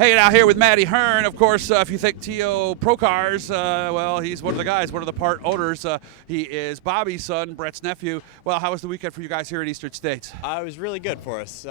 Hanging out here with Matty Hearn. Of course, if you think Teo Pro Cars, well, he's one of the guys, one of the part owners. He is Bobby's son, Brett's nephew. Well, how was the weekend for you guys here in Eastern States? It was really good for us.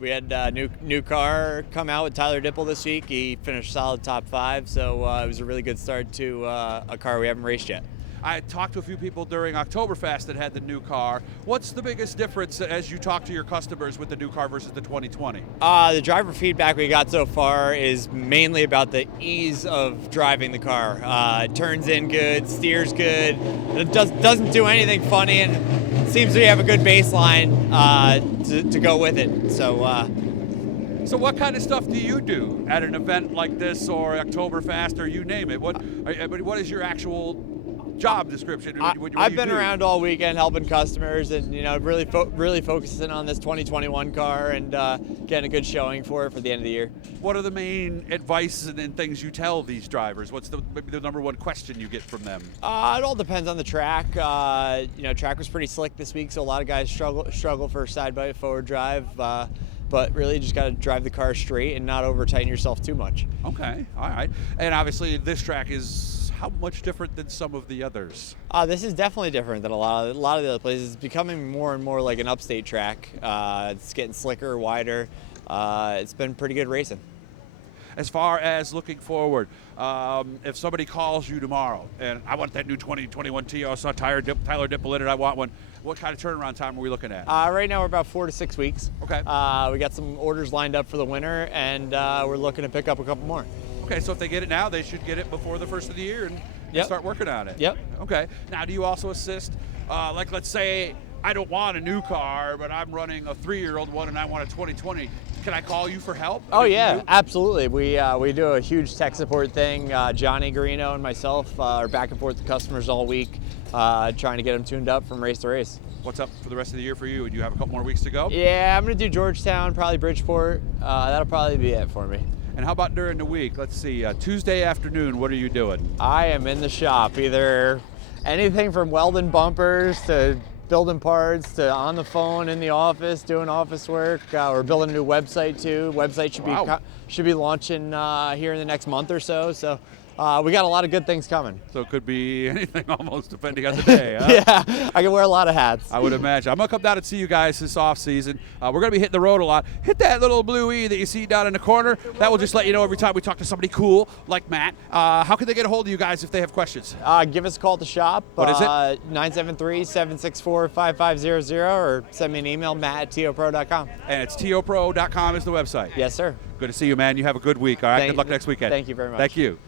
We had a new car come out with Tyler Dipple this week. He finished solid top 5, so it was a really good start to a car we haven't raced yet. I talked to a few people during Oktoberfest that had the new car. What's the biggest difference as you talk to your customers with the new car versus the 2020? The driver feedback we got so far is mainly about the ease of driving the car. It turns in good, steers good, it doesn't do anything funny, and seems we have a good baseline to go with it. So what kind of stuff do you do at an event like this or Oktoberfest or you name it? What is your actual job description? I've been around all weekend helping customers and really focusing on this 2021 car and getting a good showing for it for the end of the year. What are the main advice and things you tell these drivers? What's maybe the number one question you get from them? It all depends on the track. Track was pretty slick this week, so a lot of guys struggle for side by forward drive. But really just got to drive the car straight and not over tighten yourself too much. Okay, all right. And obviously this track is how much different than some of the others? This is definitely different than a lot of the other places. It's becoming more and more like an upstate track. It's getting slicker, wider. It's been pretty good racing. As far as looking forward, if somebody calls you tomorrow and I want that new 2021 Teo, I saw Tyler Dipple in it, I want one, what kind of turnaround time are we looking at? Right now we're about 4 to 6 weeks. Okay. We got some orders lined up for the winter, and we're looking to pick up a couple more. Okay, so if they get it now, they should get it before the first of the year and start working on it. Yep. Okay. Now, do you also assist, like let's say I don't want a new car, but I'm running a 3-year-old one and I want a 2020. Can I call you for help? Oh yeah, absolutely. We do a huge tech support thing. Johnny Garino and myself are back and forth with customers all week, trying to get them tuned up from race to race. What's up for the rest of the year for you? Do you have a couple more weeks to go? Yeah, I'm gonna do Georgetown, probably Bridgeport. That'll probably be it for me. And how about during the week? Let's see, Tuesday afternoon, what are you doing? I am in the shop, either anything from welding bumpers to building parts to on the phone in the office doing office work. We're building a new website too. Website should be launching here in the next month or so. So we got a lot of good things coming. So it could be anything almost depending on the day. Huh? Yeah, I can wear a lot of hats. I would imagine. I'm gonna come down and see you guys this off season. We're gonna be hitting the road a lot. Hit that little blue E that you see down in the corner. That will just let you know every time we talk to somebody cool like Matt. How can they get a hold of you guys if they have questions? Give us a call at the shop. What is it? 973-764-5500 or send me an email, matt@teopro.com. And it's teopro.com is the website. Yes, sir. Good to see you, man. You have a good week. All right. Good luck next weekend. Thank you very much. Thank you.